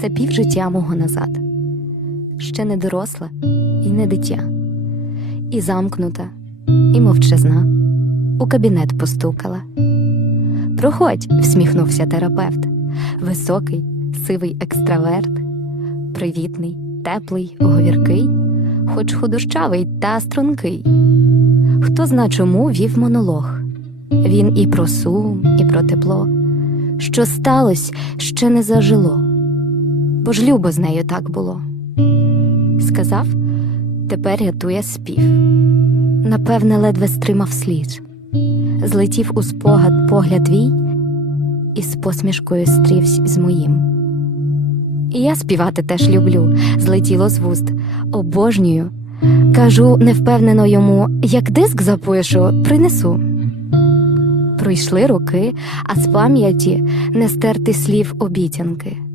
Це півжиття мого назад. Ще не доросла і не дитя, і замкнута, і мовчазна. У кабінет постукала. Проходь, всміхнувся терапевт. Високий, сивий екстраверт, привітний, теплий, говіркий, хоч худощавий та стрункий. Хто зна чому вів монолог. Він і про сум, і про тепло. Що сталось, ще не зажило, бо ж любо з нею так було. Сказав, тепер рятує спів. Напевне, ледве стримав сліз. Злетів у спогад погляд твій і з посмішкою стрівсь з моїм. І я співати теж люблю, злетіло з вуст, обожнюю. Кажу невпевнено йому, як диск запишу, принесу. Пройшли роки, а з пам'яті не стерти слів обіцянки.